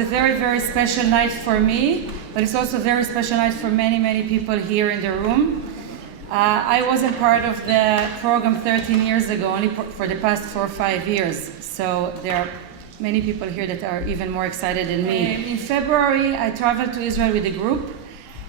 a very, very special night for me, but it's also a very special night for many, many people here in the room. I wasn't part of the program 13 years ago, only for the past 4 or 5 years. So there are many people here that are even more excited than me. In February, I traveled to Israel with a group,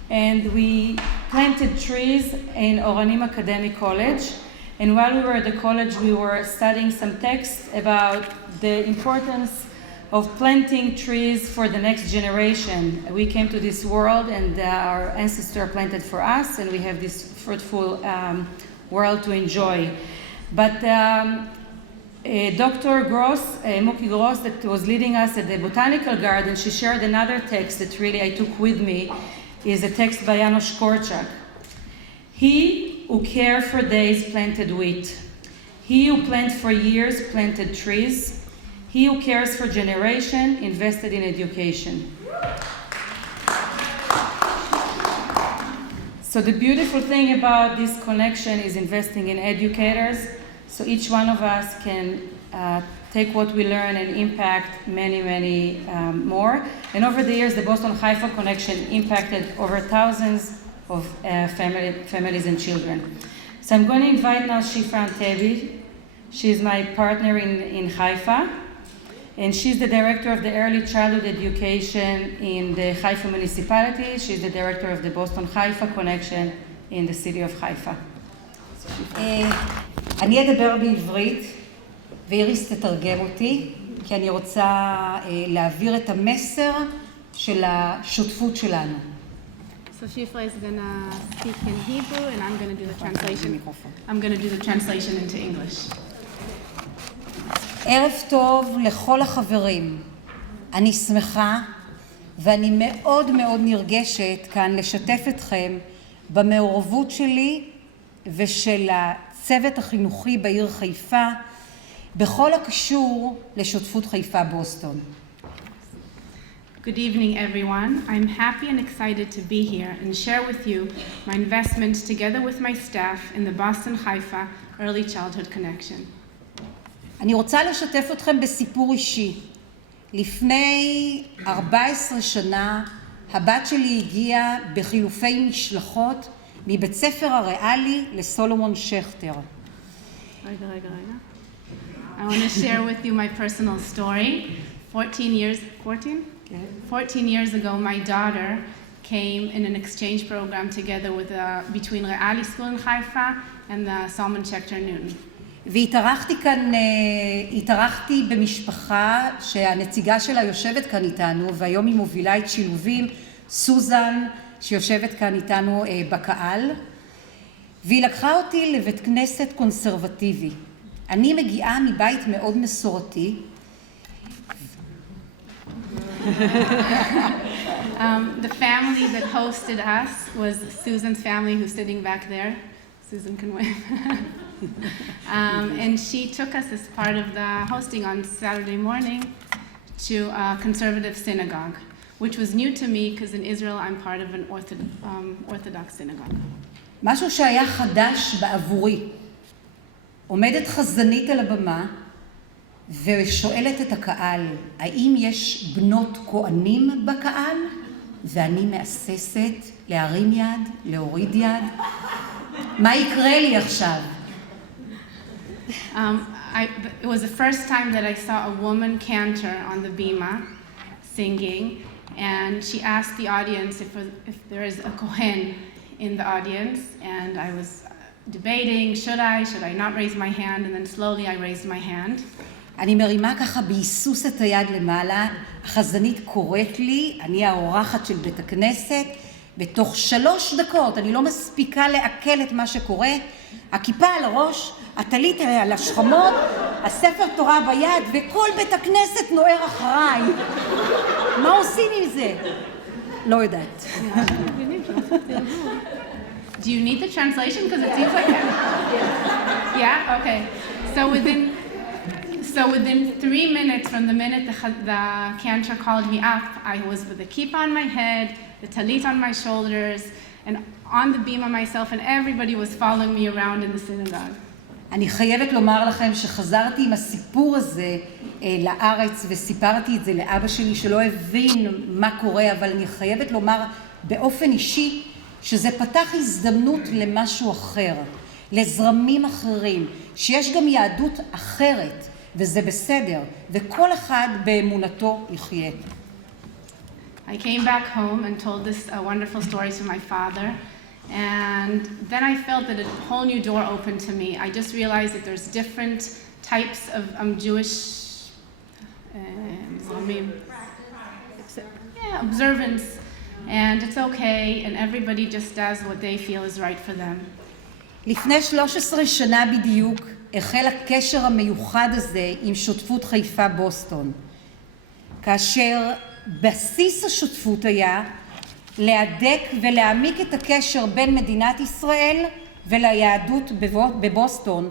and we planted trees in Oranim Academic College. And while we were at the college, we were studying some texts about the importance of planting trees for the next generation. We came to this world, and our ancestors planted for us, and we have this fruitful world to enjoy. But Dr. Gross, Muki Gross, that was leading us at the botanical garden, she shared another text that really I took with me, is a text by Janos Korczak. He who cared for days planted wheat. He who planted for years planted trees. He who cares for generation invested in education. So the beautiful thing about this connection is investing in educators. So each one of us can take what we learn and impact many, many more. And over the years, the Boston-Haifa connection impacted over thousands of families and children. So I'm going to invite now Shifra Antebi. She's my partner in Haifa. And she's the director of the early childhood education in the Haifa municipality. She's the director of the Boston-Haifa connection in the city of Haifa. אני אדבר בעברית, ואיריס תתרגם אותי, כי אני רוצה להעביר את המסר של השותפות שלנו. So Shifra is going to speak in Hebrew, and I'm going to do the translation. I'm going to do the translation into English. ערב טוב לכל החברים. אני שמחה ואני מאוד מאוד נרגשת כאן לשתף אתכם במעורבות שלי ושל הצוות החינוכי בעיר חיפה בכל הקשור לשותפות חיפה בוסטון. Good evening, everyone. I'm happy and excited to be here and share with you my investment together with my staff in the Boston-Haifa Early Childhood Connection. אני רוצה לשתף אתכם בסיפור אישי. לפני 14 שנה הבת שלי הגיעה בחילופי משלחות מבית ספר הריאלי לסולומון שכטר. רגע. I want to share with you my personal story. 14 years ago, my daughter came in an exchange program together with between Reali School in Haifa and the Solomon Schechter Newton. והתארחתי במשפחה שהנציגה שלה יושבת כאן איתנו, והיום היא מובילה את שילובים, סוזן, שיושבת כאן איתנו בקהל, והיא לקחה אותי לבית כנסת קונסרבטיבי. אני מגיעה מבית מאוד מסורתי. The family that hosted us was Susan's family, who's sitting back there. Susan can wave. And she took us as part of the hosting on Saturday morning to a conservative synagogue, which was new to me because in Israel I'm part of an Orthodox synagogue. משהו שהיה חדש בעבורי. עומדת חזנית על הבמה ושואלת את הקהל, האם יש בנות כהנים בקהל? ואני מאססת להרים יד, להוריד יד. מה יקרה לי עכשיו? It was the first time that I saw a woman cantor on the bima singing, and she asked the audience if there is a kohen in the audience, and I was debating, should I not raise my hand, and then slowly I raised my hand. אני מרימה ככה בהיסוס את היד למעלה, החזנית קוראת לי, אני האורחת של בית הכנסת, בתוך 3 דקות, אני לא מספיקה לעכל את מה שקורה, הכיפה על הראש, הטלית על השכמות, הספר תורה ביד, וכל בית הכנסת נוער אחריי. מה עושים עם זה? לא יודעת. Do you need the translation? Because it seems like it. Yeah? Okay. So within 3 minutes from the minute the cantor called me up, I was with the kippah on my head, the talit on my shoulders, and on the bima myself, and everybody was following me around in the synagogue. אני חייבת לומר לכם שחזרתי עם הסיפור הזה לארץ וסיפרתי את זה לאבא שלי שלא הבין מה קורה, אבל אני חייבת לומר באופן אישי שזה פתח הזדמנות למשהו אחר, לזרמים אחרים, שיש גם יהדות אחרת וזה בסדר, וכל אחד באמונתו יחיה. I came back home and told this wonderful story to my father, and then I felt that a whole new door opened to me. I just realized that there's different types of Jewish observance, and it's okay, and everybody just does what they feel is right for them. לפני 13 שנה בדיוק החל הקשר המיוחד הזה עם שותפות חיפה בוסטון, כאשר בסיס השותפות היה להדק ולהעמיק את הקשר בין מדינת ישראל וליהדות בבוסטון,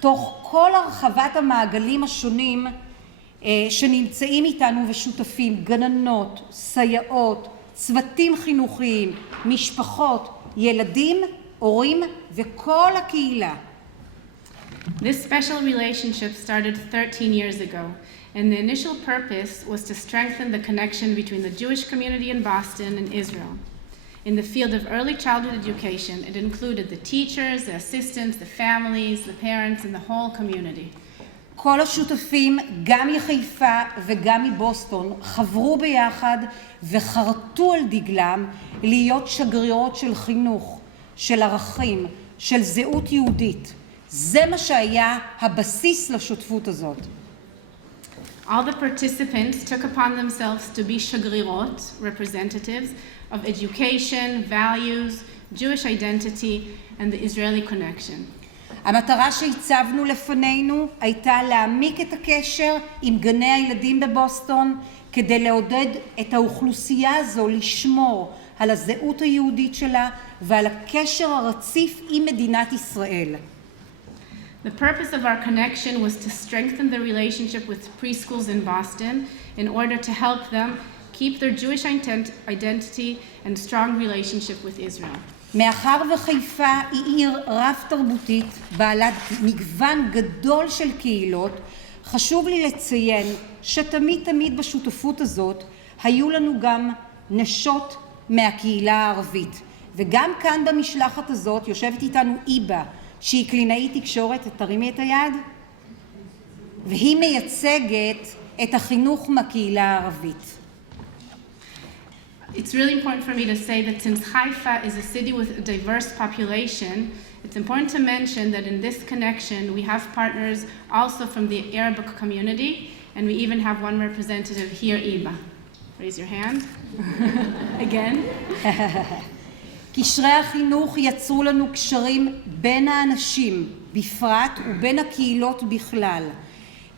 תוך כל הרחבת המעגלים השונים שנמצאים איתנו ושותפים, גננות, סייעות, צוותים חינוכיים, משפחות, ילדים, הורים וכל הקהילה. This special relationship started 13 years ago, and the initial purpose was to strengthen the connection between the Jewish community in Boston and Israel. In the field of early childhood education, it included the teachers, the assistants, the families, the parents, and the whole community. כל השותפים, גם מחיפה וגם מבוסטון, חברו ביחד וחרטו על דגלם להיות שגרירות של חינוך, של ערכים, של זהות יהודית. זה מה שהיה הבסיס לשותפות הזאת. All the participants took upon themselves to be shagrirot, representatives of education, values, Jewish identity, and the Israeli connection. המטרה שהצבנו לפנינו הייתה להעמיק את הקשר עם גני הילדים בבוסטון, כדי לעודד את האוכלוסייה הזו לשמור על הזהות היהודית שלה ועל הקשר הרציף עם מדינת ישראל. The purpose of our connection was to strengthen the relationship with preschools in Boston in order to help them keep their Jewish identity and strong relationship with Israel. מאחר וחיפה היא עיר רב תרבותית בעלת מגוון גדול של קהילות, חשוב לי לציין שתמיד בשותפות הזאת היו לנו גם נשות מהקהילה הערבית. וגם כאן במשלחת הזאת יושבת איתנו איבה, שהיא קלינאית תקשורת, תרימי את היד, והיא מייצגת את החינוך מהקהילה הערבית. It's really important for me to say that since Haifa is a city with a diverse population, it's important to mention that in this connection we have partners also from the Arabic community, and we even have one representative here, Iba. Raise your hand. Again. קשרי החינוך יצרו לנו קשרים בין האנשים בפרט ובין הקהילות בכלל,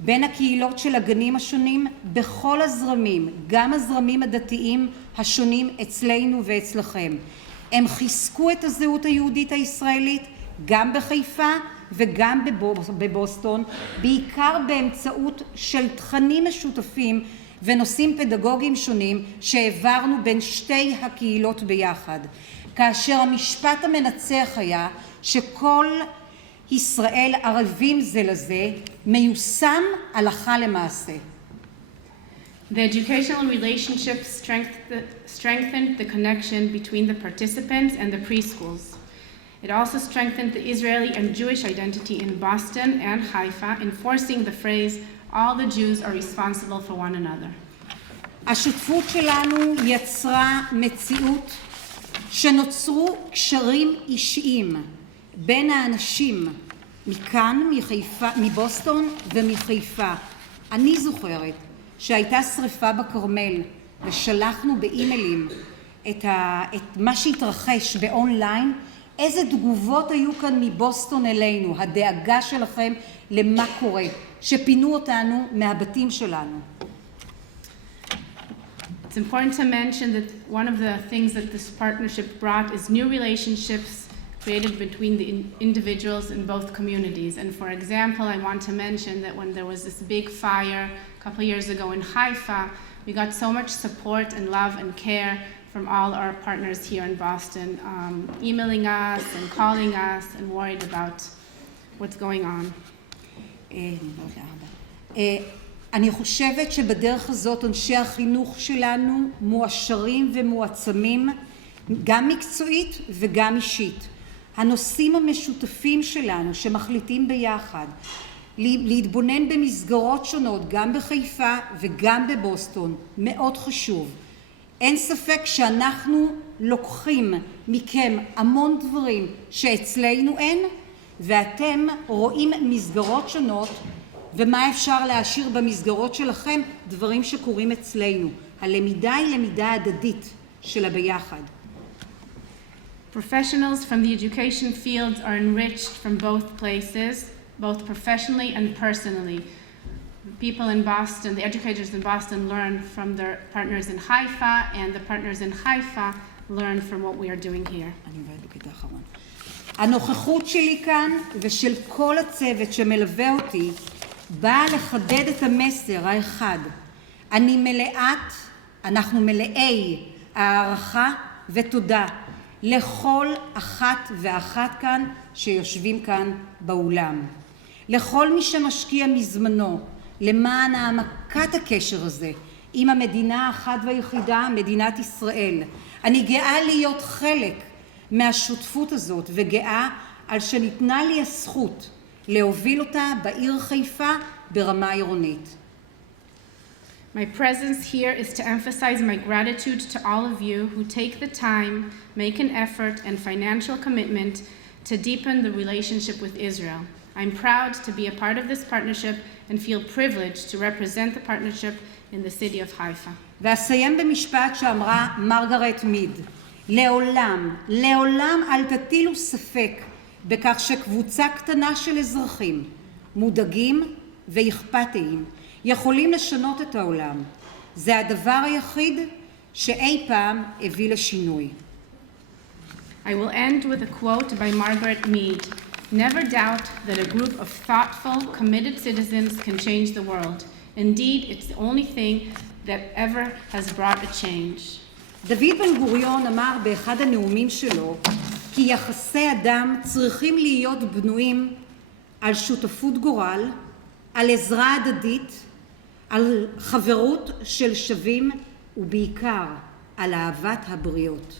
בין הקהילות של הגנים השונים בכל הזרמים, גם הזרמים הדתיים השונים אצלנו ואצלכם. הם חיזקו את הזהות היהודית הישראלית גם בחיפה וגם בבוסטון, בעיקר באמצעות של תכנים משותפים ונושאים פדגוגיים שונים שהעברנו בין שתי הקהילות ביחד. כאשר המשפט המנצח היה שכל ישראל ערבים זה לזה, מיושם הלכה למעשה. The educational relationship strengthened the connection between the participants and the preschools. It also strengthened the Israeli and Jewish identity in Boston and Haifa, enforcing the phrase, all the Jews are responsible for one another. השותפות שלנו יצרה מציאות שנוצרו קשרים אישיים בין האנשים מכאן, מחיפה, מבוסטון ומחיפה. אני זוכרת שהייתה שריפה בכרמל ושלחנו באימיילים את מה שהתרחש באונליין, איזה תגובות היו כאן מבוסטון אלינו, הדאגה שלכם למה קורה, שפינו אותנו מהבתים שלנו. It's important to mention that one of the things that this partnership brought is new relationships created between the individuals in both communities. And for example, I want to mention that when there was this big fire a couple of years ago in Haifa, we got so much support and love and care from all our partners here in Boston, emailing us and calling us and worried about what's going on. אני חושבת שבדרך הזאת אנשי החינוך שלנו מועשרים ומועצמים, גם מקצועית וגם אישית. הנושאים המשותפים שלנו שמחליטים ביחד, להתבונן במסגרות שונות, גם בחיפה וגם בבוסטון, מאוד חשוב. אין ספק שאנחנו לוקחים מכם המון דברים שאצלנו אין, ואתם רואים מסגרות שונות, ומה אפשר להשאיר במסגרות שלכם, דברים שקורים אצלנו. הלמידה היא למידה הדדית של הביחד. Professionals from the education fields are enriched from both places, both professionally and personally. People in Boston, the educators in Boston learn from their partners in Haifa, and the partners in Haifa learn from what we are doing here. הנוכחות שלי כאן ושל כל הצוות שמלווה אותי באה לחדד את המסר האחד. אנחנו מלאי הערכה ותודה לכל אחת ואחת כאן שיושבים כאן באולם. לכל מי שמשקיע מזמנו למען העמקת הקשר הזה עם המדינה האחת והיחידה, מדינת ישראל. אני גאה להיות חלק מהשותפות הזאת וגאה על שניתנה לי הזכות להוביל אותה בעיר חיפה ברמה עירונית. My presence here is to emphasize my gratitude to all of you who take the time, make an effort, and financial commitment to deepen the relationship with Israel. I'm proud to be a part of this partnership and feel privileged to represent the partnership in the city of Haifa. ואסיים במשפט שאמרה מרגרט מיד. לעולם אל תטילו ספק בכך שקבוצה קטנה של אזרחים, מודאגים ואכפתיים, יכולים לשנות את העולם. זה הדבר היחיד שאי פעם הביא לשינוי. I will end with a quote by Margaret Mead. Never doubt that a group of thoughtful, committed citizens can change the world. Indeed, it's the only thing that ever has brought a change. דוד בן גוריון אמר באחד הנאומים שלו כי יחסי אדם צריכים להיות בנויים על שותפות גורל, על עזרה הדדית, על חברות של שווים ובעיקר על אהבת הבריות.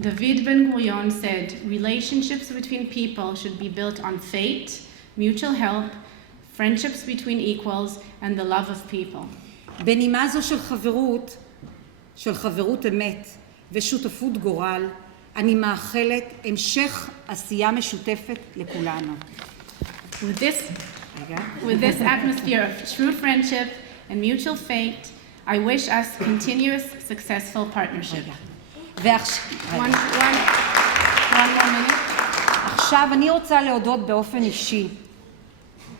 David Ben-Gurion said, relationships between people should be built on faith, mutual help, friendships between equals, and the love of people. בנימה זו של חברות אמת ושותפות גורל, אני מאחלת המשך עשייה משותפת לכולנו. With this atmosphere of true friendship and mutual faith, I wish us continuous successful partnership. One more minute. עכשיו אני רוצה להודות באופן אישי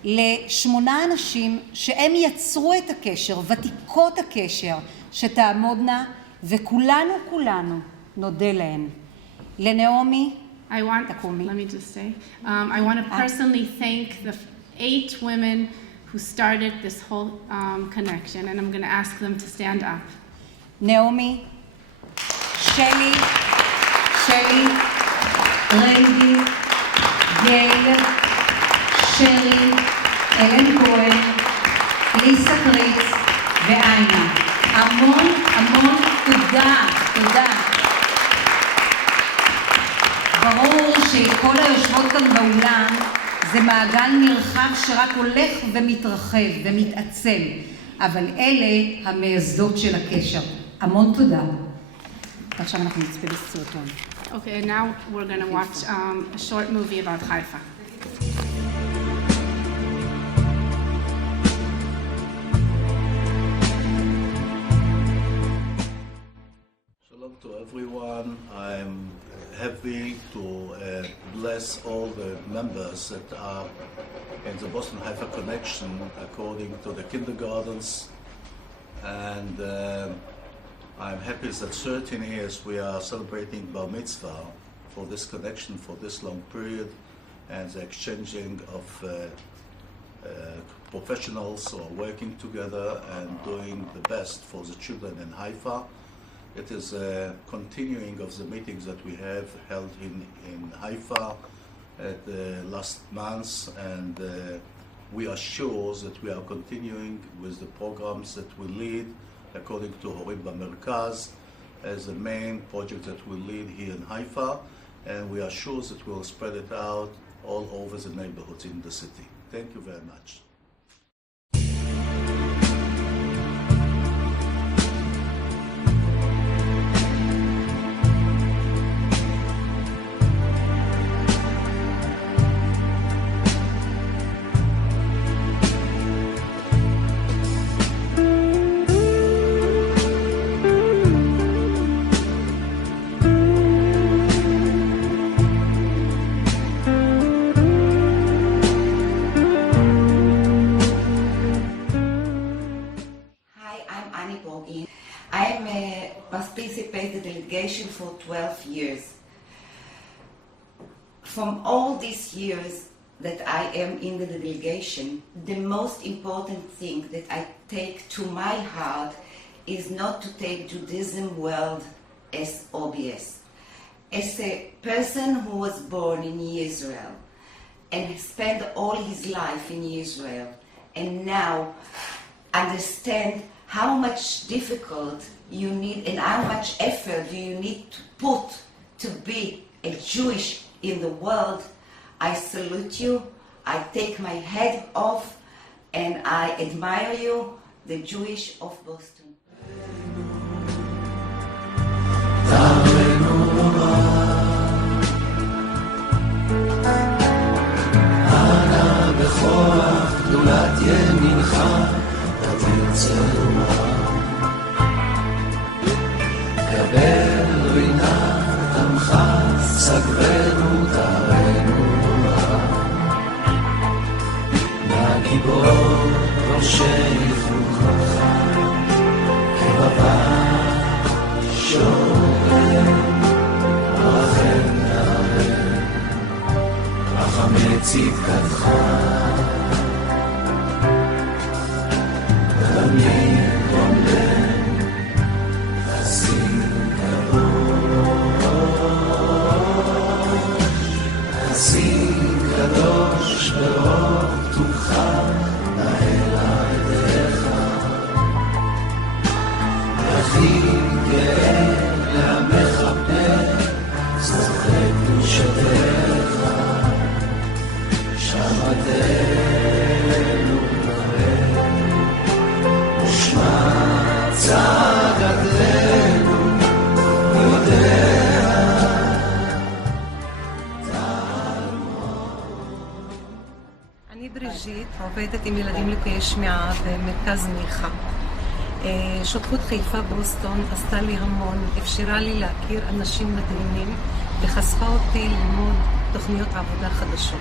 ל8 אנשים שהם יצרו את הקשר, ותיקות הקשר, שתעמודנה, וכולנו נודה להן. לנעמי, תקומי. Let me just say, I want to personally thank the 8 women who started this whole connection, and I'm going to ask them to stand up. נעמי, שלי, רנדי, גייל, שרי, אלן כהן, ליסה קריץ ואיינה. המון תודה. ברור שכל היושבות כאן באולם זה מעגל נרחב שרק הולך ומתרחב ומתעצם, אבל אלה המייסדות של הקשר. המון תודה. עכשיו אנחנו נצפה בסרטון. Okay, and now we're going to watch a short movie about Haifa. Shalom to everyone. I'm happy to bless all the members that are in the Boston Haifa Connection according to the kindergartens, and I'm happy that 13 years we are celebrating Bar Mitzvah for this connection for this long period, and the exchanging of professionals who are working together and doing the best for the children in Haifa. It is a continuing of the meetings that we have held in Haifa at the last months, and we are sure that we are continuing with the programs that we lead according to Horim B'Merkaz as the main project that we lead here in Haifa, and we are sure that we will spread it out all over the neighborhoods in the city. Thank you very much. I participated in the delegation for 12 years. From all these years that I am in the delegation, the most important thing that I take to my heart is not to take Judaism world as obvious. As a person who was born in Israel and spent all his life in Israel, and now understand how much difficult you need and how much effort do you need to put to be a Jewish in the world, I salute you, I take my head off, and I admire you, the Jewish of Boston. קבל רינת עמך, סגרנו תארנו נא גיבור ראשי פלוגתך, כבבא שואל רחם נערם, רחמי צדקתך רמים רומם קדוש ברוב טובך, נאה לעבדיך, יחיד גאה לעמך פנה, זוכר קדושתך, שמעתנו נראה, ושמע צעקתנו, יודע אני בריז'יט, עובדת עם ילדים לקויי שמיעה במרכז מיכה. שותפות חיפה בוסטון עשתה לי המון, אפשרה לי להכיר אנשים מדהימים וחשפה אותי ללמוד תוכניות עבודה חדשות.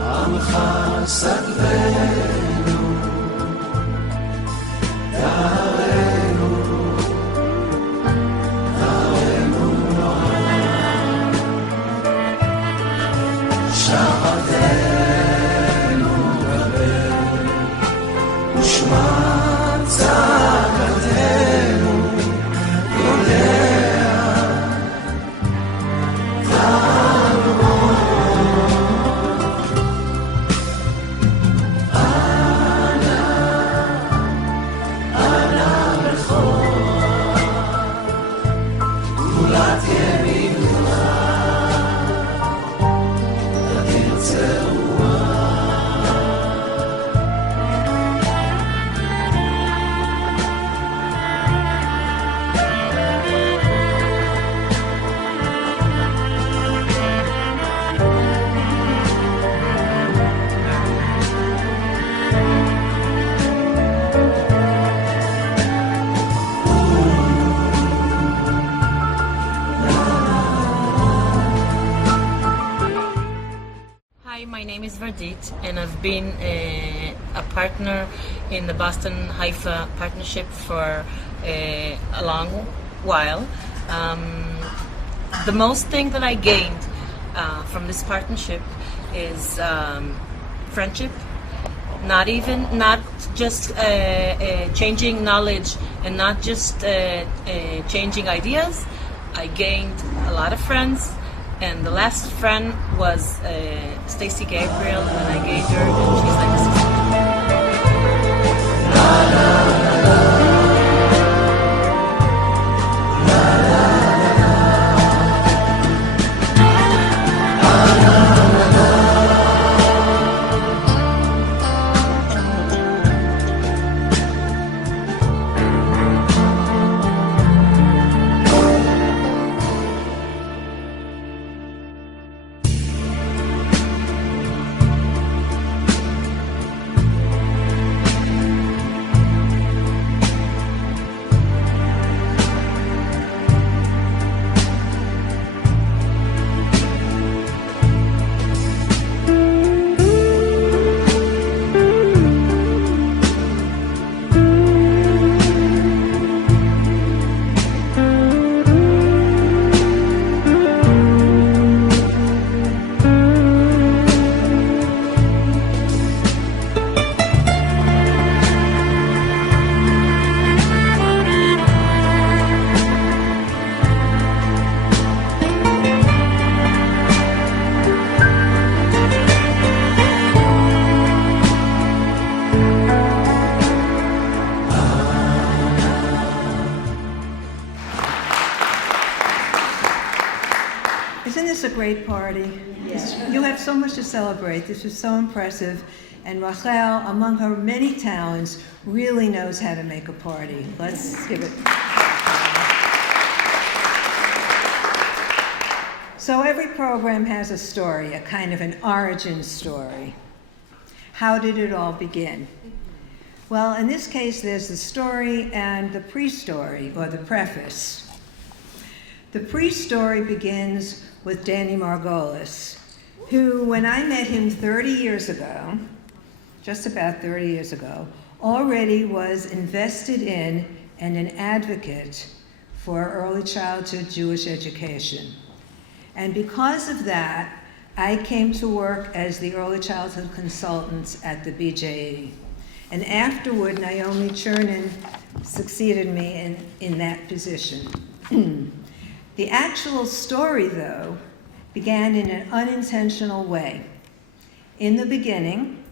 עמך סגרנו My name is Verdit, and I've been a partner in the Boston-Haifa partnership for a long while. The most thing that I gained from this partnership is friendship, not just changing knowledge and not just changing ideas. I gained a lot of friends, and the last friend was Stacy Gabriel, and I gained her, and she's like a sister. Isn't this a great party? Yes. You have so much to celebrate. This is so impressive. And Rachel, among her many talents, really knows how to make a party. Let's give it. So every program has a story, a kind of an origin story. How did it all begin? Well, in this case, there's the story and the pre-story, or the preface. The pre-story begins with Danny Margolis, who, when I met him 30 years ago, just about 30 years ago, already was invested in and an advocate for early childhood Jewish education. And because of that, I came to work as the early childhood consultant at the BJE. And afterward, Naomi Chernin succeeded me in that position. The actual story, though, began in an unintentional way. In the beginning,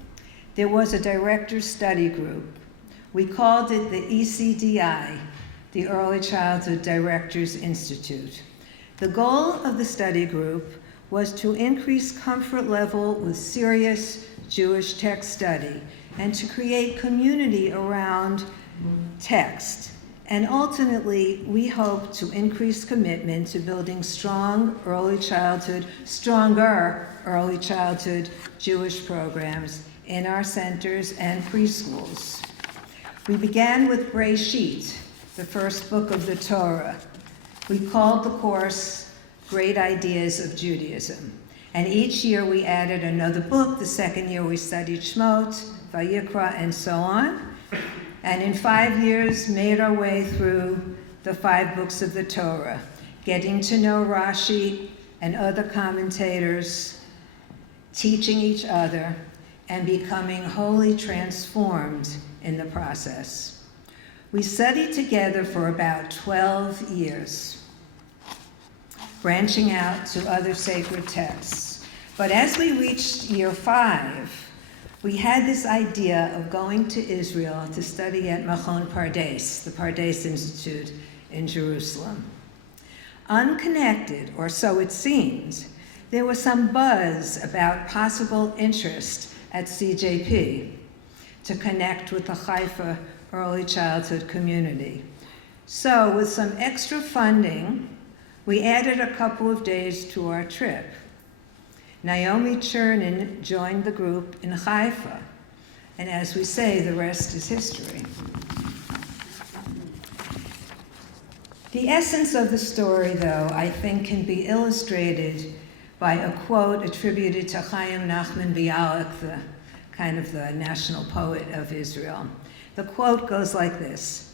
there was a director's study group. We called it the ECDI, the Early Childhood Directors Institute. The goal of the study group was to increase comfort level with serious Jewish text study and to create community around text. And ultimately, we hope to increase commitment to building stronger early childhood Jewish programs in our centers and preschools. We began with Breshit, the first book of the Torah. We called the course Great Ideas of Judaism. And each year we added another book. The second year we studied Shmot, Vayikra, and so on. And in 5 years, made our way through the 5 books of the Torah, getting to know Rashi and other commentators, teaching each other, and becoming wholly transformed in the process. We studied together for about 12 years, branching out to other sacred texts. But as we reached year 5, we had this idea of going to Israel to study at Machon Pardes, the Pardes Institute in Jerusalem. Unconnected, or so it seemed, there was some buzz about possible interest at CJP to connect with the Haifa early childhood community. So with some extra funding, we added a couple of days to our trip. Naomi Chernin joined the group in Haifa, and as we say, the rest is history. The essence of the story, though, I think can be illustrated by a quote attributed to Chaim Nachman Bialik, the kind of the national poet of Israel. The quote goes like this: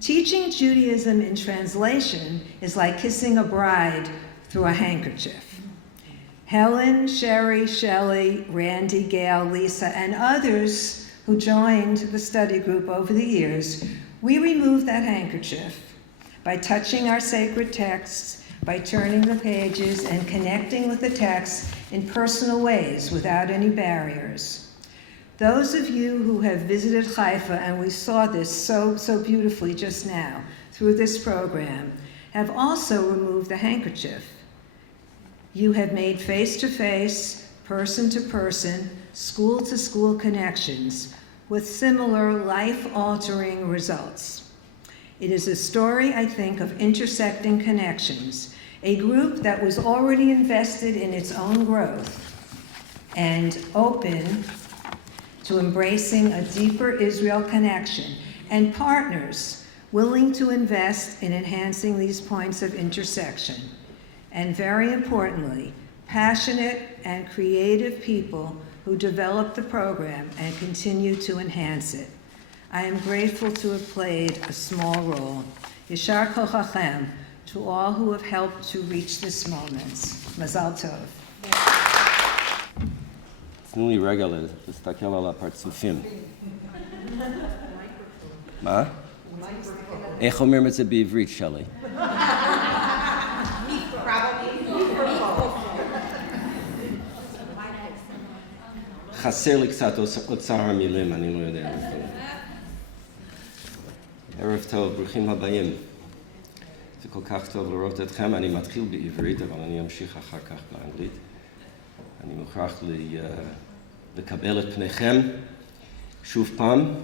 "Teaching Judaism in translation is like kissing a bride through a handkerchief. Helen, Sherry, Shelley, Randy, Gail, Lisa, and others who joined the study group over the years, we removed that handkerchief by touching our sacred texts, by turning the pages and connecting with the text in personal ways without any barriers. Those of you who have visited Haifa, and we saw this so beautifully just now through this program, have also removed the handkerchief. You have made face-to-face, person-to-person, school-to-school connections with similar life-altering results. It is a story, I think, of intersecting connections, a group that was already invested in its own growth and open to embracing a deeper Israel connection, and partners willing to invest in enhancing these points of intersection. And very importantly, passionate and creative people who developed the program and continue to enhance it. I am grateful to have played a small role. Yishar kochachem to all who have helped to reach this moment. Mazal tov. תנו לי רגע להסתכל על הפרצופים. מה? איך אומרים את זה בעברית, שלי? חסר לי קצת אוצר המילים, אני לא יודע. ערב טוב, ברוכים הבאים. זה כל כך טוב לראות אתכם. אני מתחיל בעברית, אבל אני אמשיך אחר כך באנגלית. אני מוכרח לקבל את פניכם שוב פעם.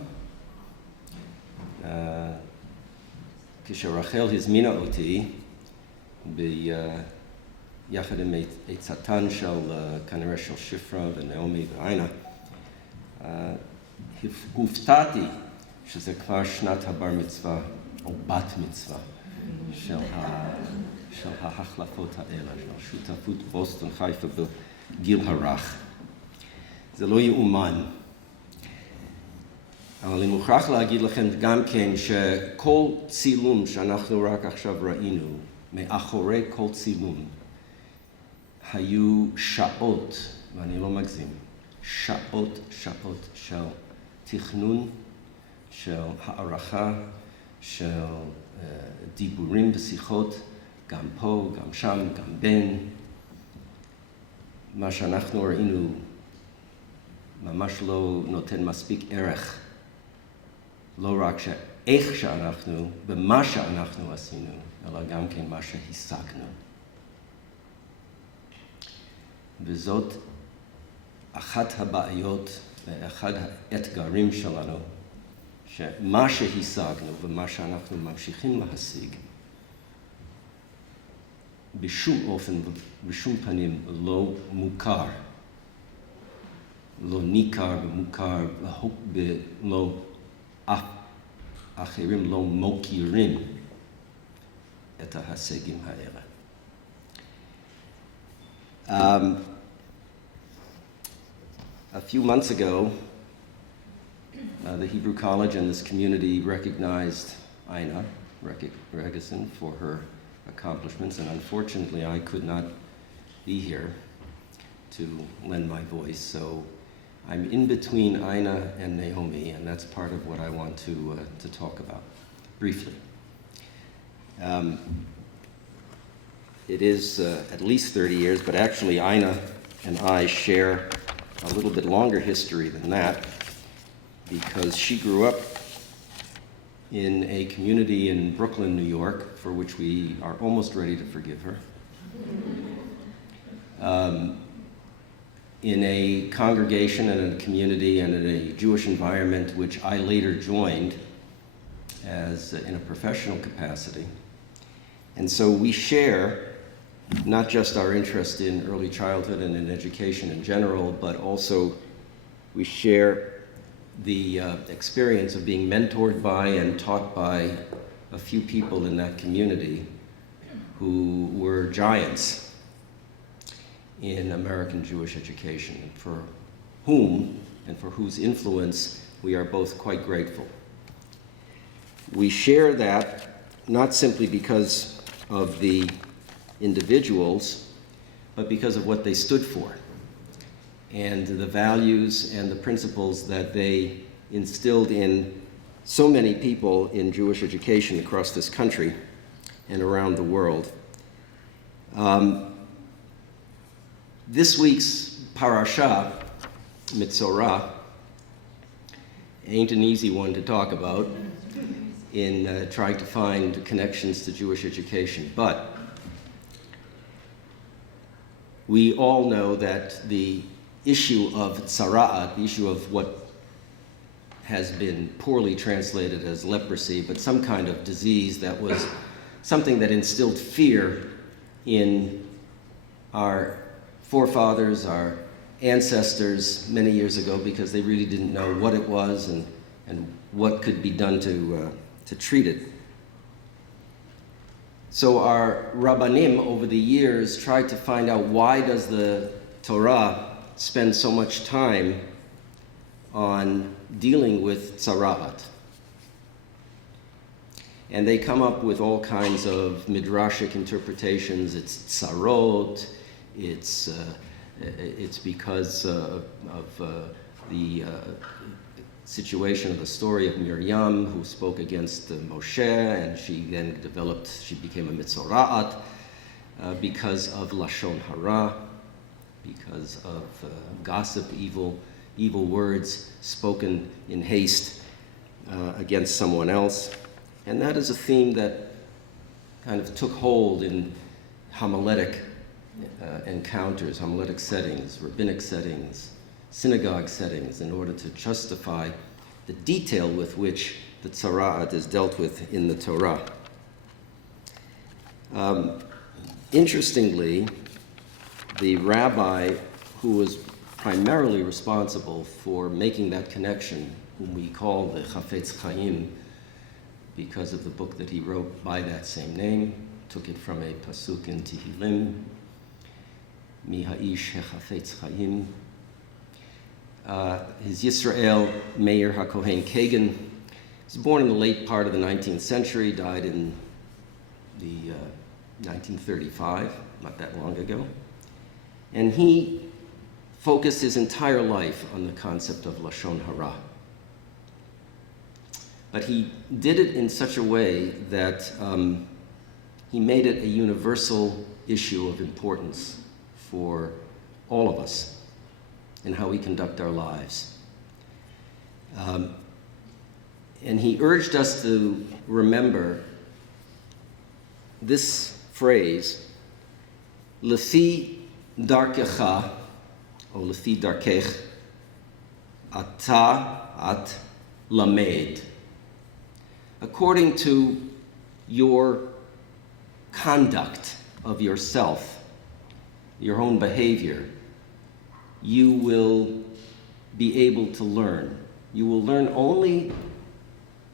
כשרחל הזמינה אותי, יחד עם עצתן של כנראה של שפרה ונעמי ועינה, הופתעתי שזה כבר שנת הבר מצווה או בת מצווה של ההחלפות האלה, של שותפות בוסטון חיפה בגיל הרך. זה לא יאומן. אבל אני מוכרח להגיד לכם גם כן שכל צילום שאנחנו רק עכשיו ראינו, מאחורי כל צילום, היו שעות, ואני לא מגזים, שעות של תכנון, של הערכה, של דיבורים ושיחות, גם פה, גם שם, גם בין. מה שאנחנו ראינו ממש לא נותן מספיק ערך, לא רק איך שאנחנו, במה שאנחנו עשינו, אלא גם כן מה שהשגנו. וזאת אחת הבעיות ואחד האתגרים שלנו, שמה שהשגנו ומה שאנחנו ממשיכים להשיג, בשום אופן ובשום פנים לא מוכר, לא ניכר ומוכר, לא אחרים לא מוכירים את ההישגים האלה. A few months ago, the Hebrew College and this community recognized Ina Regeson for her accomplishments, and unfortunately I could not be here to lend my voice, so I'm in between Ina and Naomi, and that's part of what I want to talk about briefly. It is at least 30 years, but actually Ina and I share a little bit longer history than that, because she grew up in a community in Brooklyn, New York, for which we are almost ready to forgive her. In a congregation and a community and in a Jewish environment which I later joined as in a professional capacity. And so we share not just our interest in early childhood and in education in general, but also we share the experience of being mentored by and taught by a few people in that community who were giants in American Jewish education, and for whom and for whose influence we are both quite grateful. We share that not simply because of the individuals, but because of what they stood for and the values and the principles that they instilled in so many people in Jewish education across this country and around the world. This week's parasha, Mitzorah, ain't an easy one to talk about in trying to find connections to Jewish education, but we all know that the issue of tzara'at, the issue of what has been poorly translated as leprosy, but some kind of disease that was something that instilled fear in our forefathers, our ancestors many years ago, because they really didn't know what it was and what could be done to treat it. So our Rabbanim over the years tried to find out, why does the Torah spend so much time on dealing with tzara'at? And they come up with all kinds of midrashic interpretations. It's tzarot, it's because of the situation of the story of Miriam, who spoke against Moshe, and she then she became a mitzora'at because of lashon hara, because of gossip, evil words spoken in haste against someone else. And that is a theme that kind of took hold in homiletic encounters, homiletic settings, rabbinic settings, synagogue settings, in order to justify the detail with which the tzara'at is dealt with in the Torah. Interestingly, the rabbi who was primarily responsible for making that connection, whom we call the Chafetz Chaim, because of the book that he wrote by that same name, took it from a pasuk in Tehillim, Mi ha'ish hechafetz chaim. His Yisrael Meir HaKohen Kagan was born in the late part of the 19th century, died in the 1935, not that long ago. And he focused his entire life on the concept of lashon hara. But he did it in such a way that he made it a universal issue of importance for all of us in how we conduct our lives. And he urged us to remember this phrase, Lefi darkecha, or Lefi darkech, ata at lamed. According to your conduct of yourself, your own behavior, you will be able to learn. You will learn only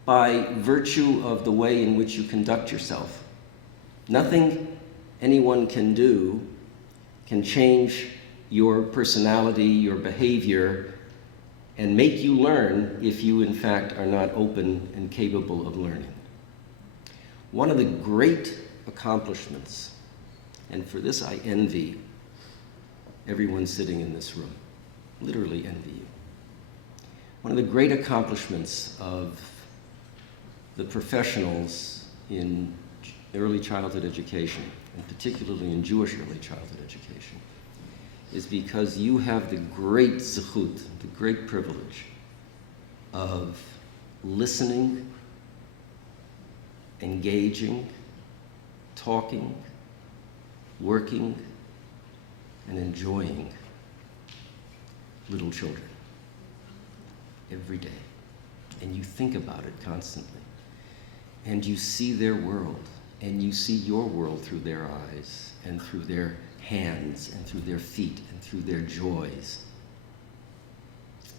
by virtue of the way in which you conduct yourself. Nothing anyone can do can change your personality, your behavior, and make you learn if you, in fact, are not open and capable of learning. One of the great accomplishments, and for this I envy everyone sitting in this room, literally envy you. One of the great accomplishments of the professionals in early childhood education, and particularly in Jewish early childhood education, is because you have the great zechut, the great privilege of listening, engaging, talking, working, and enjoying little children every day. And you think about it constantly. And you see their world, and you see your world through their eyes, and through their hands, and through their feet, and through their joys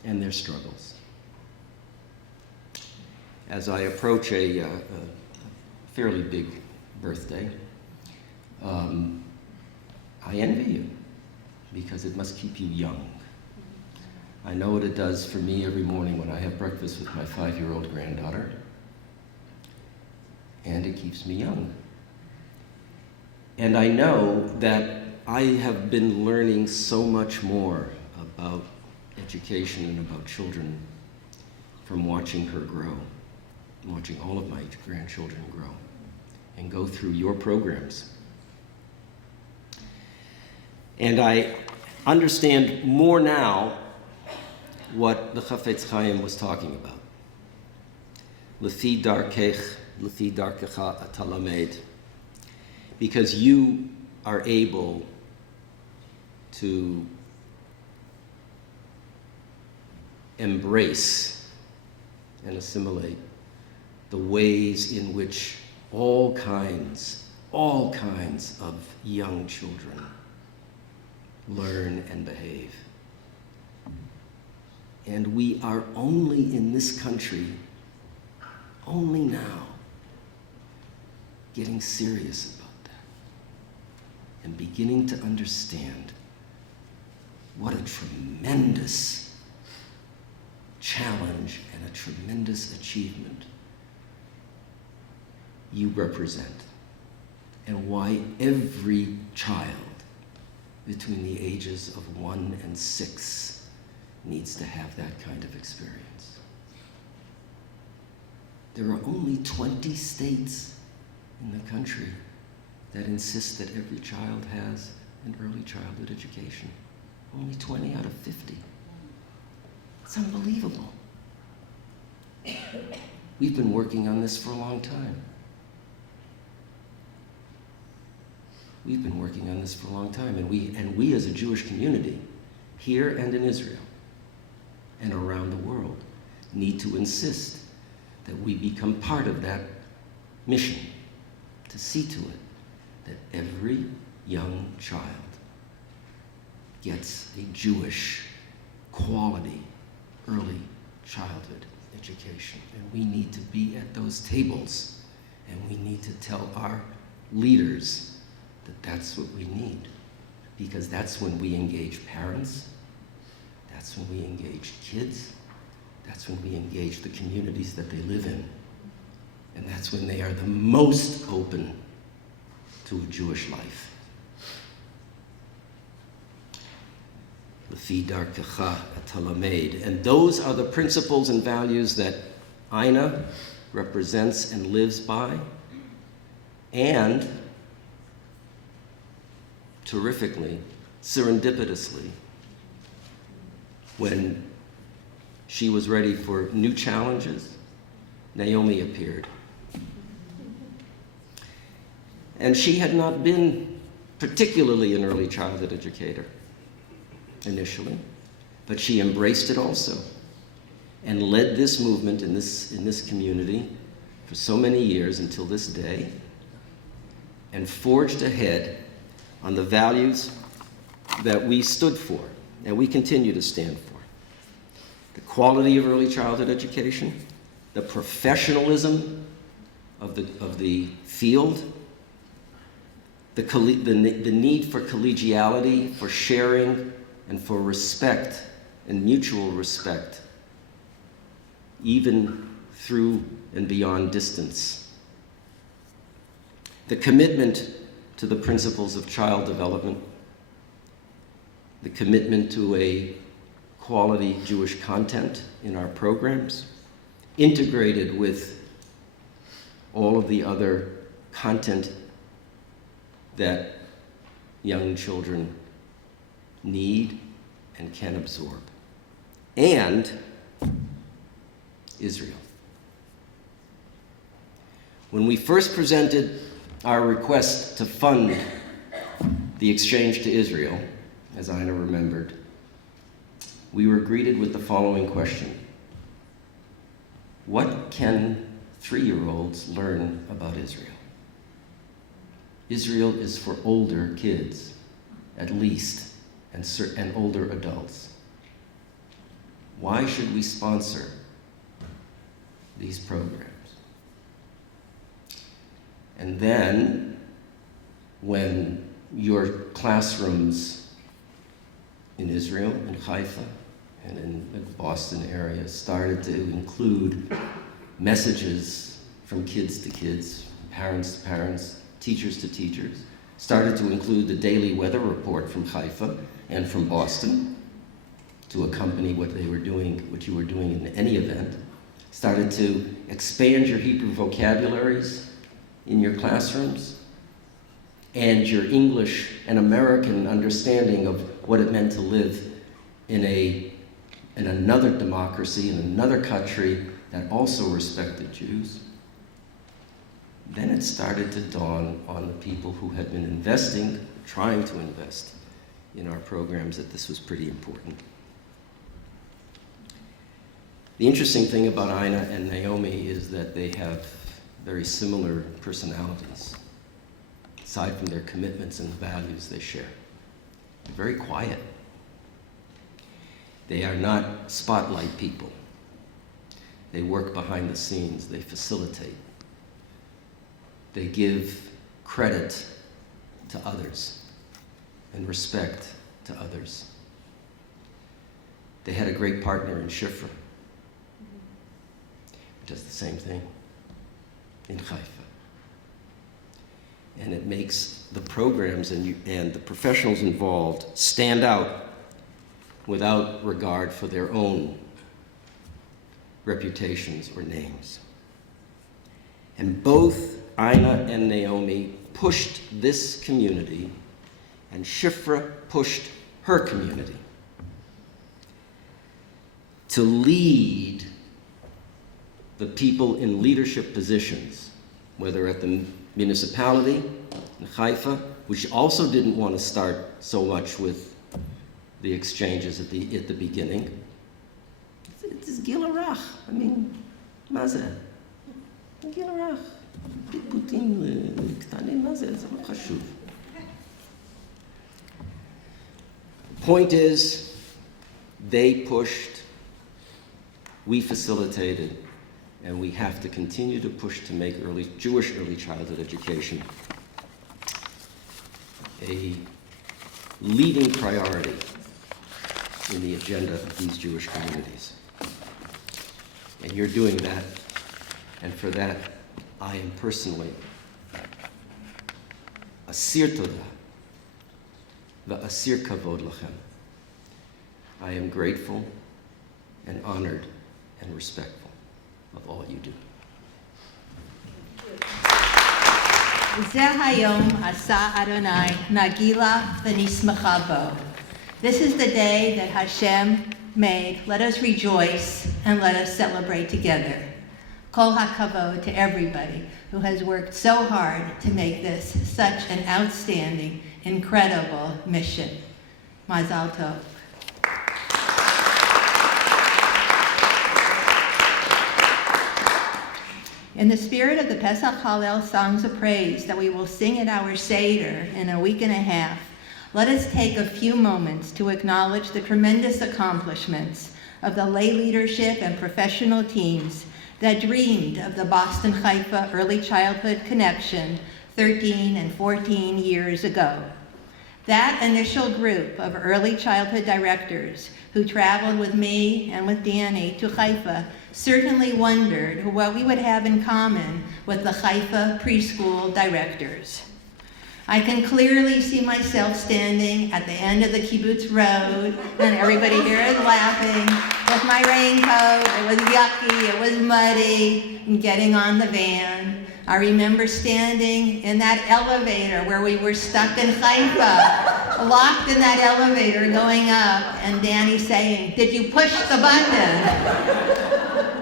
and their struggles. As I approach a fairly big birthday, I envy you, because it must keep you young. I know what it does for me every morning when I have breakfast with my 5-year-old granddaughter, and it keeps me young. And I know that I have been learning so much more about education and about children from watching her grow, watching all of my grandchildren grow and go through your programs. And I understand more now what the Chafetz Chaim was talking about. Lefi darkech, lefi darkecha atalamed. Because you are able to embrace and assimilate the ways in which all kinds of young children learn and behave. And we are only in this country, only now, getting serious about that and beginning to understand what a tremendous challenge and a tremendous achievement you represent, and why every child between the ages of 1 and 6 needs to have that kind of experience. There are only 20 states in the country that insist that every child has an early childhood education. Only 20 out of 50. It's unbelievable. We've been working on this for a long time. We've been working on this for a long time, and we as a Jewish community, here and in Israel and around the world, need to insist that we become part of that mission, to see to it that every young child gets a Jewish quality early childhood education. And we need to be at those tables, and we need to tell our leaders that that's what we need, because that's when we engage parents, that's when we engage kids, that's when we engage the communities that they live in, and that's when they are the most open to a Jewish life. Lefi darkecha atalamed. And those are the principles and values that Ina represents and lives by, and terrifically, serendipitously, when she was ready for new challenges, Naomi appeared. And she had not been particularly an early childhood educator initially, but she embraced it also and led this movement in this community for so many years until this day, and forged ahead on the values that we stood for and we continue to stand for. The quality of early childhood education, the professionalism of the field, the need for collegiality, for sharing, and for respect and mutual respect, even through and beyond distance. The commitment to the principles of child development, the commitment to a quality Jewish content in our programs, integrated with all of the other content that young children need and can absorb. And Israel. When we first presented our request to fund the exchange to Israel, as Ina remembered, we were greeted with the following question: what can 3-year-olds learn about Israel? Israel is for older kids, at least, and older adults. Why should we sponsor these programs? And then, when your classrooms in Israel, in Haifa, and in the Boston area started to include messages from kids to kids, parents to parents, teachers to teachers, started to include the daily weather report from Haifa and from Boston to accompany what you were doing in any event. Started to expand your Hebrew vocabularies in your classrooms and your English and American understanding of what it meant to live in another democracy, in another country that also respected Jews. Then it started to dawn on the people who had been investing, trying to invest in our programs, that this was pretty important. The interesting thing about Ina and Naomi is that they have very similar personalities, aside from their commitments and the values they share. They're very quiet. They are not spotlight people. They work behind the scenes. They facilitate. They give credit to others and respect to others. They had a great partner in Shifra, who does the same thing in Haifa. And it makes the programs and the professionals involved stand out without regard for their own reputations or names. And both Ina and Naomi pushed this community, and Shifra pushed her community to lead the people in leadership positions, whether at the municipality in Haifa, which also didn't want to start so much with the exchanges at the beginning. It's Gil Arach. I mean, מה זה? גיל הרך. פיפוטים קטנים, מה זה? זה לא חשוב. The point is, they pushed, we facilitated, and we have to continue to push to make Jewish early childhood education a leading priority in the agenda of these Jewish communities. And you're doing that, and for that, I am personally asir toda va'asir kavod lachem. I am grateful and honored and respectful of all you do. זה היום עשה אדוני נגילה ונשמחה בו. This is the day that Hashem made. Let us rejoice and let us celebrate together. Kol hakavod to everybody who has worked so hard to make this such an outstanding, incredible mission. Mazal tov. In the spirit of the Pesach Hallel songs of praise that we will sing at our Seder in a week and a half, let us take a few moments to acknowledge the tremendous accomplishments of the lay leadership and professional teams that dreamed of the Boston-Haifa Early Childhood Connection 13 and 14 years ago. That initial group of early childhood directors who traveled with me and with Danny to Haifa certainly wondered what we would have in common with the Haifa preschool directors. I can clearly see myself standing at the end of the kibbutz road, and everybody here is laughing with my raincoat. It was yucky, it was muddy, and getting on the van. I remember standing in that elevator where we were stuck in Haifa, locked in that elevator going up, and Danny saying, "Did you push the button?"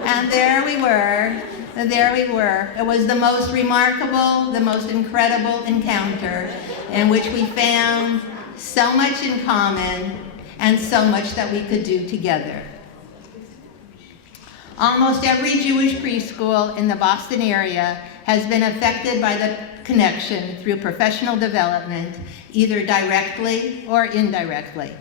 And there we were. It was the most remarkable, the most incredible encounter in which we found so much in common and so much that we could do together. Almost every Jewish preschool in the Boston area has been affected by the connection through professional development, either directly or indirectly.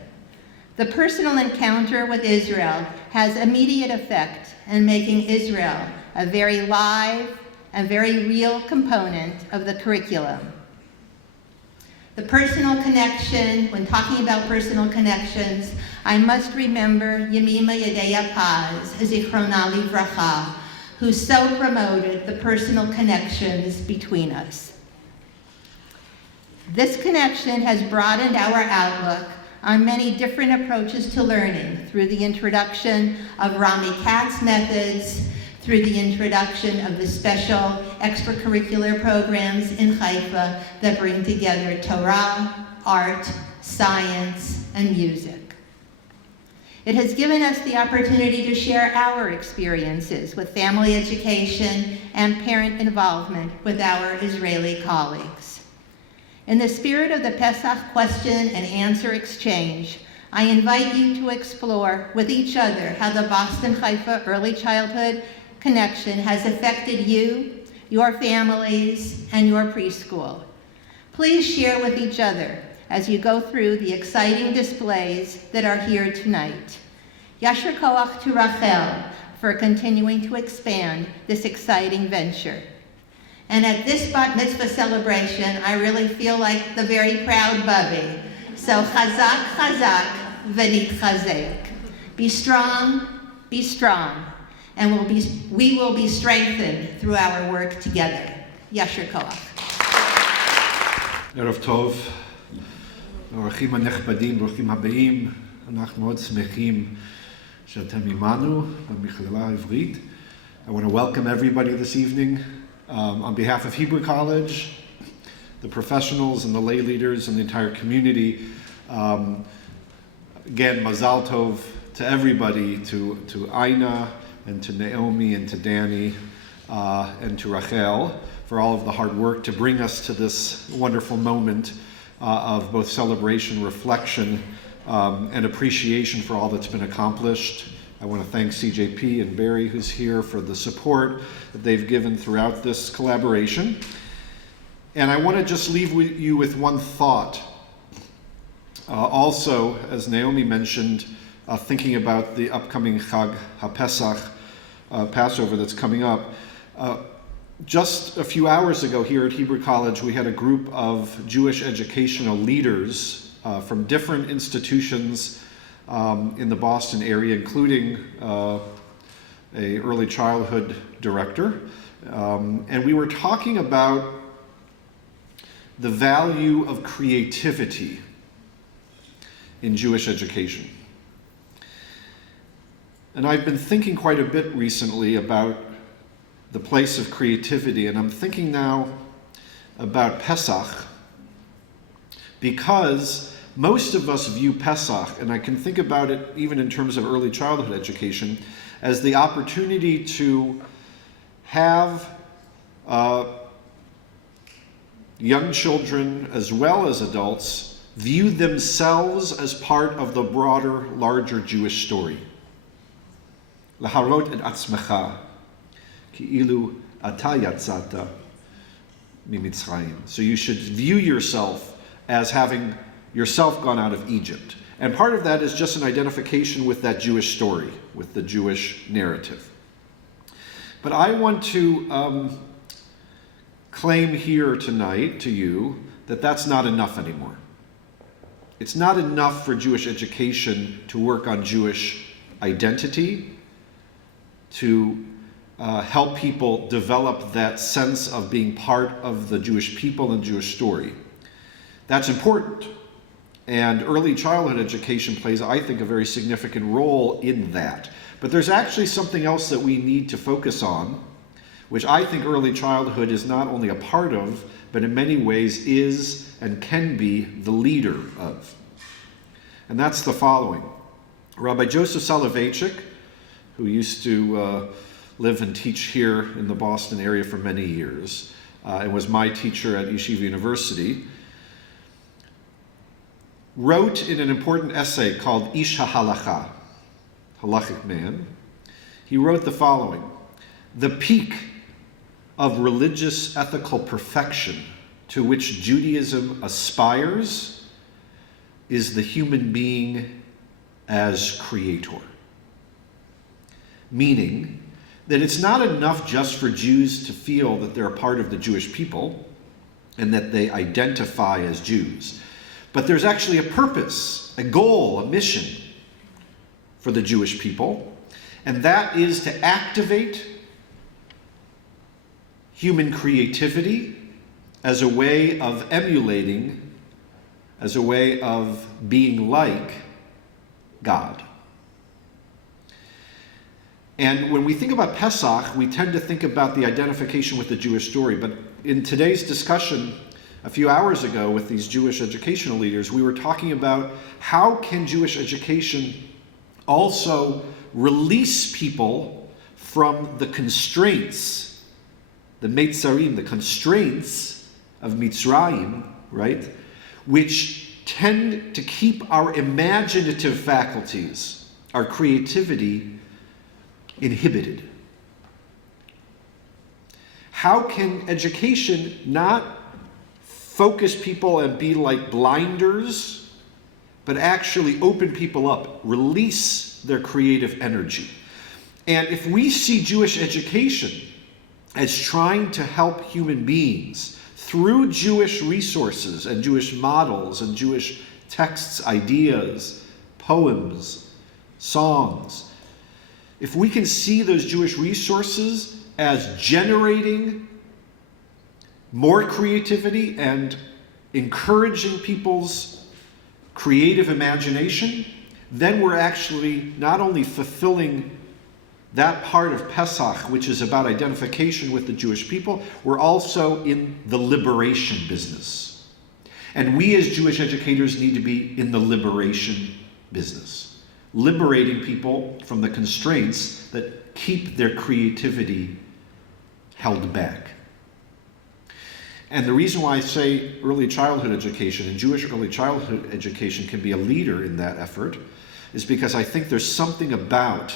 The personal encounter with Israel has immediate effect in making Israel a very live and very real component of the curriculum. The personal connection, when talking about personal connections, I must remember Yemima Yedeya Paz, Zichrona Livracha, who so promoted the personal connections between us. This connection has broadened our outlook on many different approaches to learning through the introduction of Rami Katz methods, through the introduction of the special extracurricular programs in Haifa that bring together Torah, art, science, and music. It has given us the opportunity to share our experiences with family education and parent involvement with our Israeli colleagues. In the spirit of the Pesach question and answer exchange, I invite you to explore with each other how the Boston-Haifa early childhood connection has affected you, your families, and your preschool. Please share with each other as you go through the exciting displays that are here tonight. Yasher Koach to Rachel for continuing to expand this exciting venture. And at this bat mitzvah celebration, I really feel like the very proud Bubby. So chazak, chazak, v'nitchazek. Be strong, and we will be strengthened through our work together. Yasher Koach. ערב טוב, האורחים הנכבדים, ברוכים הבאים. אנחנו מאוד שמחים שאתם עמנו במכללה העברית. I want to welcome everybody this evening on behalf of Hebrew College, the professionals and the lay leaders and the entire community. Again, Mazal Tov to everybody, to Aina and to Naomi and to Danny and to Rachel for all of the hard work to bring us to this wonderful moment of both celebration, reflection, and appreciation for all that's been accomplished. I want to thank CJP and Barry, who's here, for the support that they've given throughout this collaboration. And I want to just leave you with one thought. Also, as Naomi mentioned, thinking about the upcoming Chag HaPesach, Passover that's coming up. Just a few hours ago here at Hebrew College, we had a group of Jewish educational leaders from different institutions in the Boston area, including a early childhood director. And we were talking about the value of creativity in Jewish education. And I've been thinking quite a bit recently about the place of creativity, and I'm thinking now about Pesach, because most of us view Pesach, and I can think about it even in terms of early childhood education, as the opportunity to have young children as well as adults view themselves as part of the broader, larger Jewish story. Laharot et atzmecha ki'ilu ata yatzata mimitzrayim. So you should view yourself as having yourself gone out of Egypt. And part of that is just an identification with that Jewish story, with the Jewish narrative. But I want to claim here tonight to you that that's not enough anymore. It's not enough for Jewish education to work on Jewish identity, to help people develop that sense of being part of the Jewish people and Jewish story. That's important. And early childhood education plays, I think, a very significant role in that. But there's actually something else that we need to focus on, which I think early childhood is not only a part of, but in many ways is and can be the leader of. And that's the following. Rabbi Joseph Soloveitchik, who used to live and teach here in the Boston area for many years, and was my teacher at Yeshiva University, wrote in an important essay called Ish HaHalacha, halachic man. He wrote the following: the peak of religious ethical perfection to which Judaism aspires is the human being as creator. Meaning that it's not enough just for Jews to feel that they're a part of the Jewish people and that they identify as Jews. But there's actually a purpose, a goal, a mission for the Jewish people, and that is to activate human creativity as a way of emulating, as a way of being like God. And when we think about Pesach, we tend to think about the identification with the Jewish story. But in today's discussion, a few hours ago with these Jewish educational leaders, we were talking about how can Jewish education also release people from the constraints, the Meitzarim, the constraints of Mitzrayim, right? Which tend to keep our imaginative faculties, our creativity, inhibited. How can education not focus people and be like blinders, but actually open people up, release their creative energy? And if we see Jewish education as trying to help human beings through Jewish resources and Jewish models and Jewish texts, ideas, poems, songs, if we can see those Jewish resources as generating more creativity and encouraging people's creative imagination, then we're actually not only fulfilling that part of Pesach, which is about identification with the Jewish people, we're also in the liberation business. And we as Jewish educators need to be in the liberation business, liberating people from the constraints that keep their creativity held back. And the reason why I say early childhood education and Jewish early childhood education can be a leader in that effort is because I think there's something about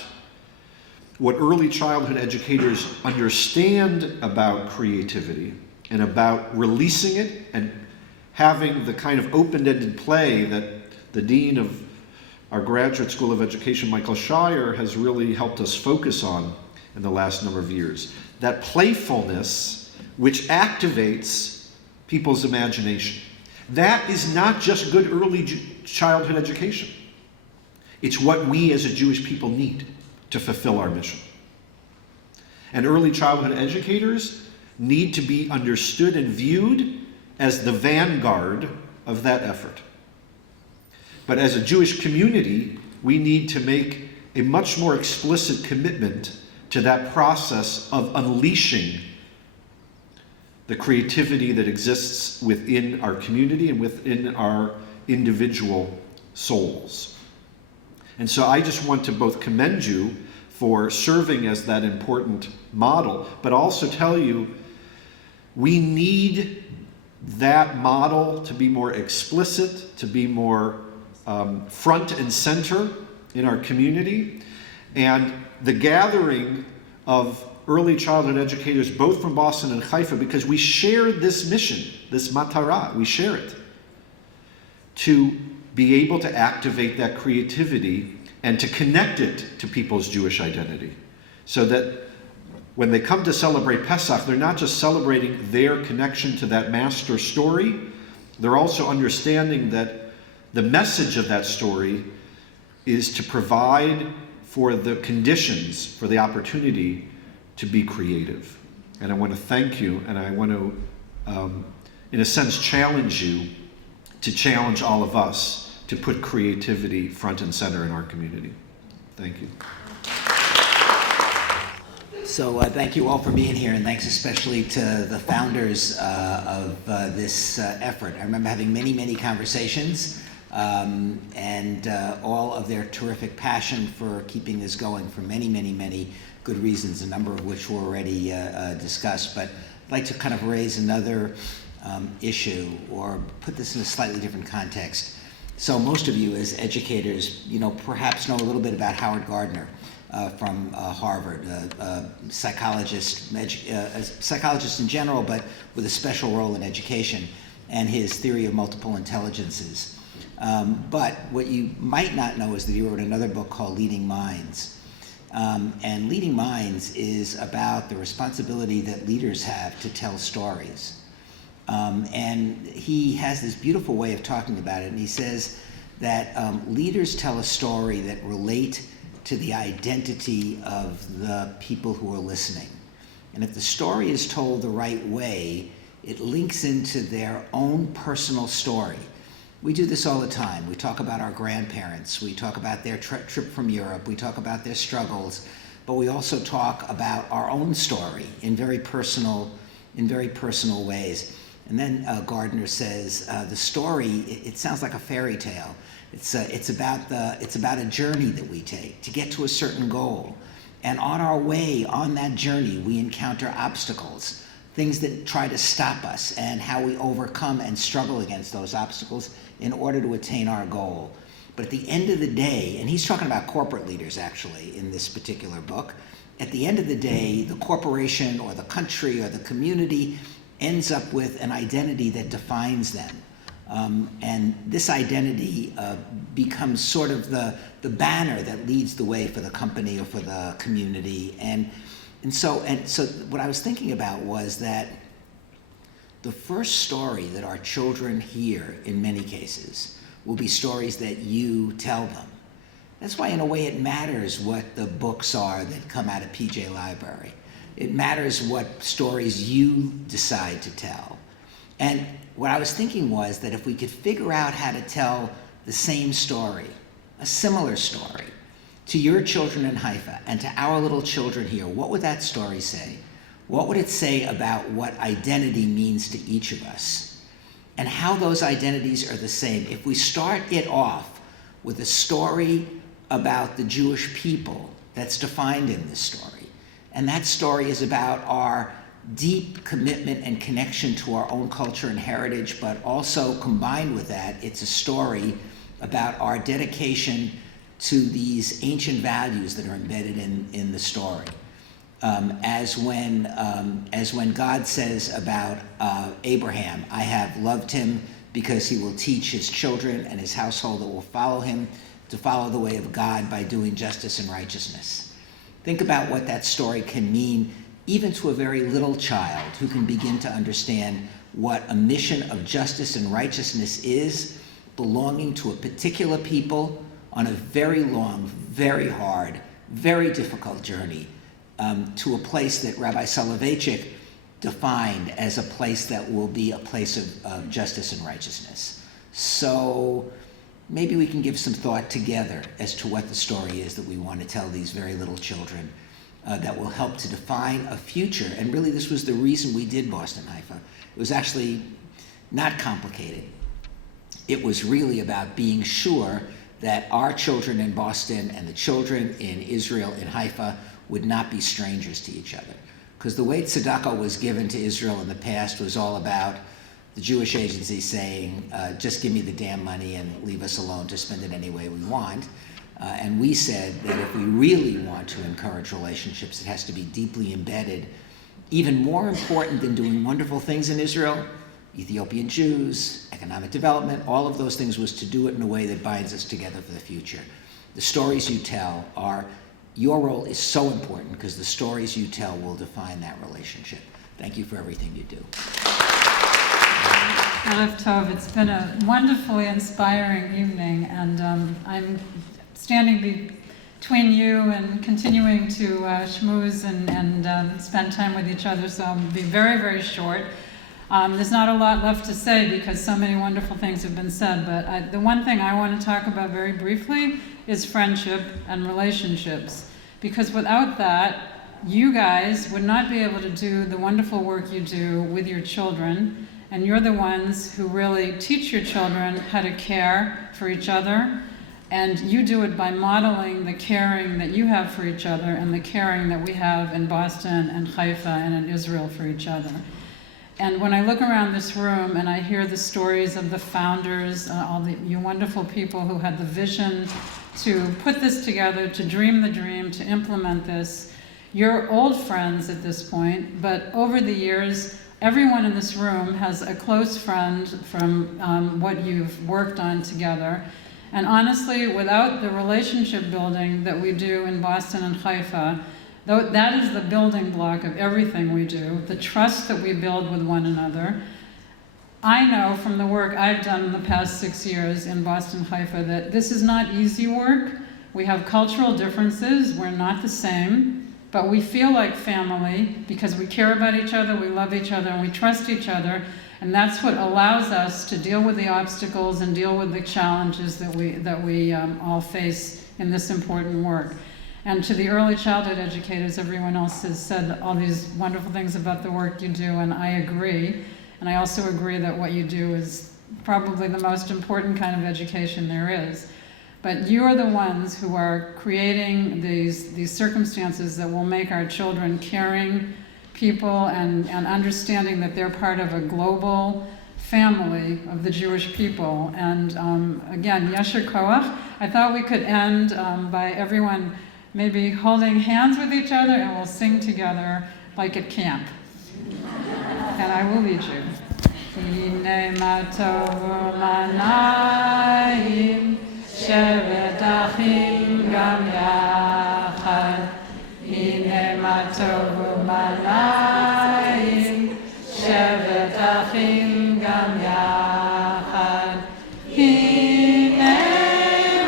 what early childhood educators understand about creativity and about releasing it and having the kind of open-ended play that the dean of our Graduate School of Education, Michael Shire, has really helped us focus on in the last number of years. That playfulness which activates people's imagination. That is not just good early childhood education. It's what we as a Jewish people need to fulfill our mission. And early childhood educators need to be understood and viewed as the vanguard of that effort. But as a Jewish community, we need to make a much more explicit commitment to that process of unleashing the creativity that exists within our community and within our individual souls. And so I just want to both commend you for serving as that important model, but also tell you we need that model to be more explicit, to be more front and center in our community. And the gathering of early childhood educators, both from Boston and Haifa, because we share this mission, this matara, we share it, to be able to activate that creativity and to connect it to people's Jewish identity. So that when they come to celebrate Pesach, they're not just celebrating their connection to that master story, they're also understanding that the message of that story is to provide for the conditions, for the opportunity to be creative. And I want to thank you, and I want to, in a sense, challenge you to challenge all of us to put creativity front and center in our community. Thank you. So thank you all for being here, and thanks especially to the founders of this effort. I remember having many, many conversations, and all of their terrific passion for keeping this going for many, many, many good reasons, a number of which were already discussed. But I'd like to kind of raise another issue, or put this in a slightly different context. So most of you as educators, perhaps know a little bit about Howard Gardner from Harvard, a psychologist in general, but with a special role in education, and his theory of multiple intelligences. But what you might not know is that he wrote another book called Leading Minds. And Leading Minds is about the responsibility that leaders have to tell stories. And he has this beautiful way of talking about it, and he says that leaders tell a story that relate to the identity of the people who are listening. And if the story is told the right way, it links into their own personal story. We do this all the time. We talk about our grandparents. We talk about their trip from Europe. We talk about their struggles. But we also talk about our own story in very personal ways. And then Gardner says, the story, it sounds like a fairy tale. It's about a journey that we take to get to a certain goal. And on our way, on that journey, we encounter obstacles, things that try to stop us, and how we overcome and struggle against those obstacles in order to attain our goal. But at the end of the day, and he's talking about corporate leaders actually in this particular book, at the end of the day, the corporation or the country or the community ends up with an identity that defines them. And this identity becomes sort of the banner that leads the way for the company or for the community. And so what I was thinking about was that the first story that our children hear in many cases will be stories that you tell them. That's why in a way it matters what the books are that come out of PJ Library. It matters what stories you decide to tell. And what I was thinking was that if we could figure out how to tell the same story, a similar story, to your children in Haifa and to our little children here, what would that story say? What would it say about what identity means to each of us? And how those identities are the same. If we start it off with a story about the Jewish people that's defined in this story, and that story is about our deep commitment and connection to our own culture and heritage, but also combined with that, it's a story about our dedication to these ancient values that are embedded in the story. As when God says about Abraham, I have loved him because he will teach his children and his household that will follow him to follow the way of God by doing justice and righteousness. Think about what that story can mean even to a very little child who can begin to understand what a mission of justice and righteousness is, belonging to a particular people on a very long, very hard, very difficult journey to a place that Rabbi Soloveitchik defined as a place that will be a place of justice and righteousness. So maybe we can give some thought together as to what the story is that we want to tell these very little children that will help to define a future. And really this was the reason we did Boston Haifa. It was actually not complicated. It was really about being sure that our children in Boston and the children in Israel, in Haifa, would not be strangers to each other. Because the way tzedakah was given to Israel in the past was all about the Jewish agency saying, just give me the damn money and leave us alone to spend it any way we want. And we said that if we really want to encourage relationships, it has to be deeply embedded. Even more important than doing wonderful things in Israel, Ethiopian Jews, economic development, all of those things was to do it in a way that binds us together for the future. The stories you tell your role is so important because the stories you tell will define that relationship. Thank you for everything you do. Erev Tov, it's been a wonderfully inspiring evening, and I'm standing between you and continuing to schmooze and spend time with each other, so I'll be very, very short. There's not a lot left to say because so many wonderful things have been said, but the one thing I want to talk about very briefly is friendship and relationships, because without that, you guys would not be able to do the wonderful work you do with your children, and you're the ones who really teach your children how to care for each other, and you do it by modeling the caring that you have for each other and the caring that we have in Boston and Haifa and in Israel for each other. And when I look around this room and I hear the stories of the founders, you wonderful people who had the vision to put this together, to dream the dream, to implement this, you're old friends at this point, but over the years, everyone in this room has a close friend from what you've worked on together. And honestly, without the relationship building that we do in Boston and Haifa, that is the building block of everything we do, the trust that we build with one another. I know from the work I've done in the past 6 years in Boston, Haifa, that this is not easy work. We have cultural differences. We're not the same. but we feel like family because we care about each other, we love each other, and we trust each other. And that's what allows us to deal with the obstacles and deal with the challenges that we all face in this important work. And to the early childhood educators, everyone else has said all these wonderful things about the work you do, and I agree. And I also agree that what you do is probably the most important kind of education there is. But you are the ones who are creating these circumstances that will make our children caring people and understanding that they're part of a global family of the Jewish people. And again, Yasher Koach. I thought we could end by everyone maybe holding hands with each other, and we'll sing together like at camp. And I will lead you. Hine ma tovu manayim, shevet achim gam yachad. Hine ma tovu manayim, shevet achim gam yachad. Hine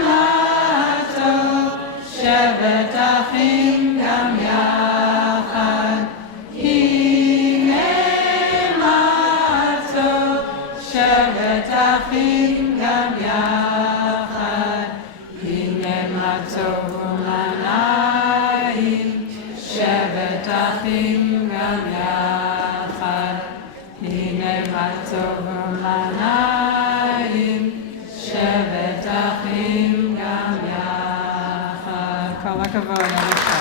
ma tov, shevet achim gam yachad. Hine ma tov, shevet achim gam yachad. Hine ma tovu manayim, shevet achim gam yachad. Hine ma tovu manayim, shevet achim gam yachad. Kol hakavod, Elisha.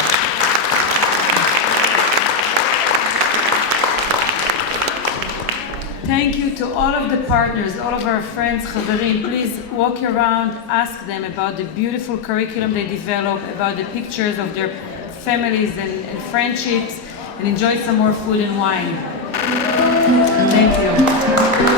Thank you to all of the partners, all of our friends, Chaverim. Please walk around, ask them about the beautiful curriculum they develop, about the pictures of their families and friendships, and enjoy some more food and wine. Thank you.